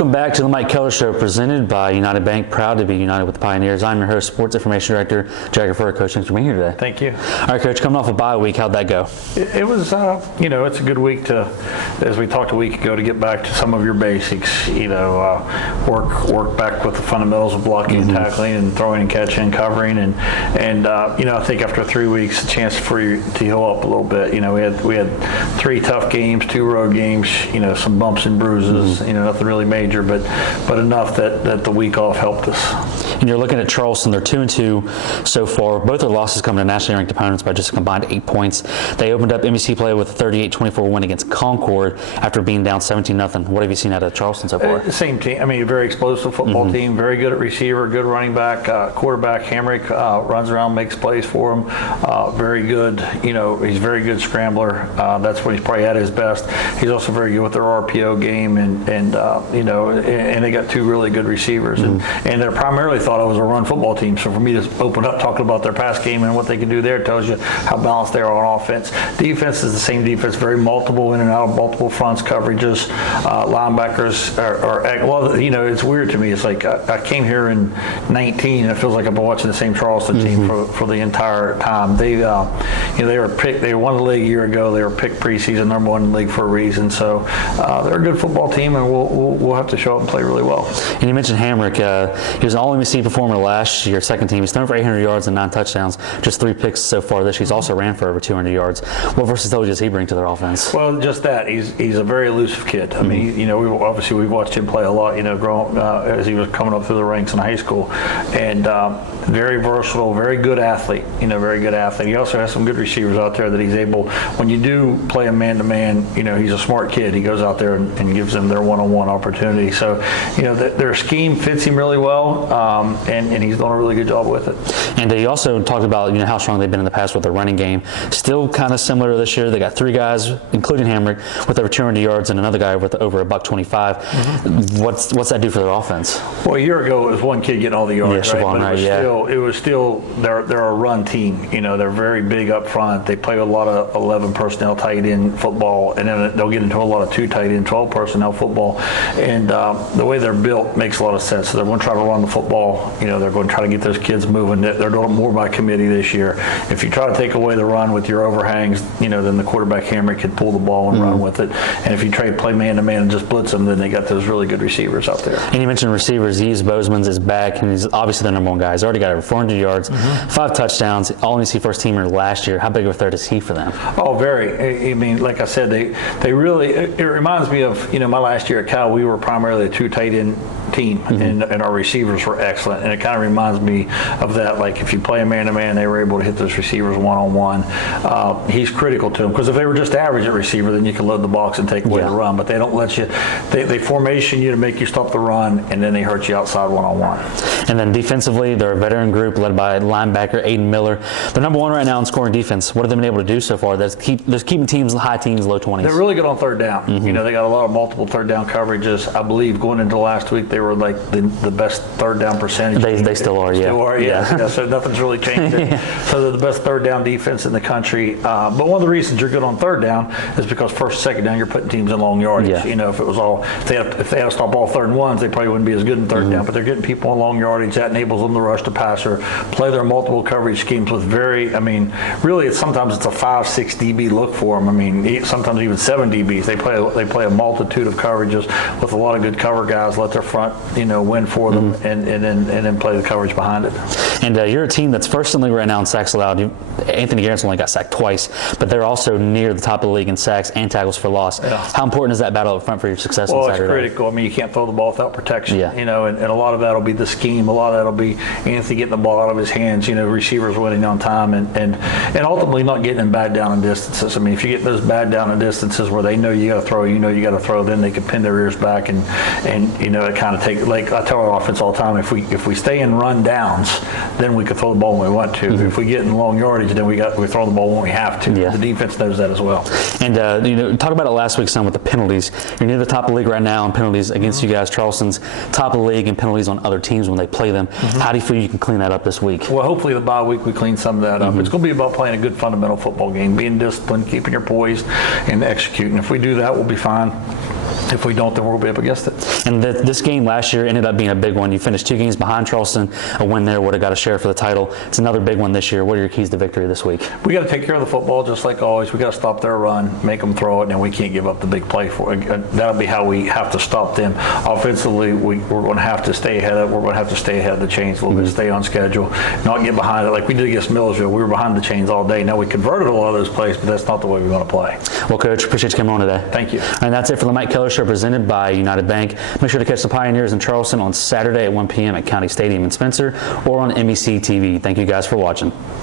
Welcome back to the Mike Kellar Show, presented by United Bank. Proud to be united with the Pioneers. I'm your host, Sports Information Director, Jagger Furr. Coach, thanks for being here today. Thank you. All right, Coach, coming off a bye week, how'd that go? It was, it's a good week to, as we talked a week ago, to get back to some of your basics. Work back with the fundamentals of blocking and tackling and throwing and catching and covering. And I think after 3 weeks, a chance for you to heal up a little bit. We had 3 tough games, 2 road games, some bumps and bruises, nothing really major, but enough that the week off helped us. And you're looking at Charleston. They're 2-2 so far. Both their losses come to nationally ranked opponents by just a combined 8 points. They opened up NBC play with a 38-24 win against Concord after being down 17-0. What have you seen out of Charleston so far? Same team. I mean, a very explosive football team. Very good at receiver, good running back, quarterback. Hamrick runs around, makes plays for him. Very good. He's a very good scrambler. That's when he's probably at his best. He's also very good with their RPO game, and they got 2 really good receivers, and they're primarily thought of as a run football team. So for me to open up talking about their pass game and what they can do there tells you how balanced they are on offense. Defense is the same defense, very multiple in and out of multiple fronts, coverages. Linebackers it's weird to me. It's like I came here in 19, and it feels like I've been watching the same Charleston team for the entire time. They were picked. They won the league a year ago. They were picked preseason number 1 in the league for a reason. So they're a good football team, and we'll have to show up and play really well. And you mentioned Hamrick. He was an All-NBC performer last year, second team. He's thrown for 800 yards and 9 touchdowns, just 3 picks so far this year. He's also ran for over 200 yards. What versatility does he bring to their offense? Well, just that. He's a very elusive kid. I mean, we've watched him play a lot, growing as he was coming up through the ranks in high school. And very versatile, very good athlete, very good athlete. He also has some good receivers out there that he's able, when you do play a man-to-man, he's a smart kid. He goes out there and gives them their one-on-one opportunity. So, their scheme fits him really well, and he's done a really good job with it. And he also talked about, how strong they've been in the past with their running game. Still kind of similar to this year. They got 3 guys, including Hamrick, with over 200 yards and another guy with over $125. What's that do for their offense? Well, a year ago it was 1 kid getting all the yards, yeah, right? But it was still they're a run team. They're very big up front. They play a lot of 11 personnel tight end football, and then they'll get into a lot of 2 tight end, 12 personnel football. And the way they're built makes a lot of sense. So they're going to try to run the football. They're going to try to get those kids moving. They're doing it more by committee this year. If you try to take away the run with your overhangs, then the quarterback Hamrick can pull the ball and run with it. And if you play man-to-man and just blitz them, then they got those really good receivers out there. And you mentioned receivers. Yves Bozeman's is back, and he's obviously their number 1 guy. He's already got over 400 yards, 5 touchdowns, All-NBC first teamer last year. How big of a threat is he for them? Oh, very. I mean, like I said, they really, it reminds me of, my last year at Cal, we were primarily a 2 tight end team, and our receivers were excellent. And it kind of reminds me of that. Like if you play a man-to-man, they were able to hit those receivers one-on-one. He's critical to them, because if they were just average at receiver, then you can load the box and take away the run. But they don't let you. They formation you to make you stop the run, and then they hurt you outside one-on-one. And then defensively, they're a veteran group led by linebacker Aiden Miller. They're number 1 right now in scoring defense. What have they been able to do so far? They're keeping teams high teens, low 20s. They're really good on third down. They got a lot of multiple third down coverages. I believe going into last week, they were like the best third down percentage. They still are, yeah. Still are, yeah. So nothing's really changed there. So they're the best third down defense in the country. But one of the reasons you're good on third down is because first and second down, you're putting teams in long yardage. Yeah. If they had to stop all 3rd and 1s, they probably wouldn't be as good in third down. But they're getting people in long yardage. That enables them to rush the passer, play their multiple coverage schemes with really sometimes it's a 5-6 DB look for them. Sometimes even 7 DBs. They play a multitude of coverages with a lot of good cover guys. Let their front win for them, and then play the coverage behind it. And you're a team that's first in the league right now in sacks allowed. Anthony Garrett's only got sacked twice, but they're also near the top of the league in sacks and tackles for loss. Yeah. How important is that battle up front for your success on Saturday? Well, it's critical. You can't throw the ball without protection. Yeah. And a lot of that will be the scheme. A lot of that will be Anthony getting the ball out of his hands. Receivers winning on time, and ultimately not getting in bad down and distances. If you get those bad down and distances where they know you got to throw, you got to throw, then they can pin their ears back, and it kind of take. Like I tell our offense all the time, if we stay in run downs, then we can throw the ball when we want to. If we get in long yardage, then we throw the ball when we have to. Yeah. The defense knows that as well. And talk about it last week some with the penalties. You're near the top of the league right now in penalties against you guys. Charleston's top of the league in penalties on other teams when they play them. How do you feel you can clean that up this week? Well, hopefully the bye week we clean some of that up. It's going to be about playing a good fundamental football game, being disciplined, keeping your poise, and executing. If we do that, we'll be fine. If we don't, then we'll be up against it. And this game last year ended up being a big one. You finished 2 games behind Charleston. A win there would have got a share for the title. It's another big one this year. What are your keys to victory this week? We got to take care of the football just like always. We got to stop their run, make them throw it, and we can't give up the big play for it. That'll be how we have to stop them. Offensively, we're going to have to stay ahead of it. We're going to have to stay ahead of the chains a little bit, stay on schedule, not get behind it like we did against Millersville. We were behind the chains all day. Now we converted a lot of those plays, but that's not the way we want to play. Well, Coach, appreciate you coming on today. Thank you. And that's it for the Mike Kellar Show presented by United Bank. Make sure to catch the Pioneers in Charleston on Saturday at 1 p.m. at County Stadium in Spencer or on MEC TV. Thank you guys for watching.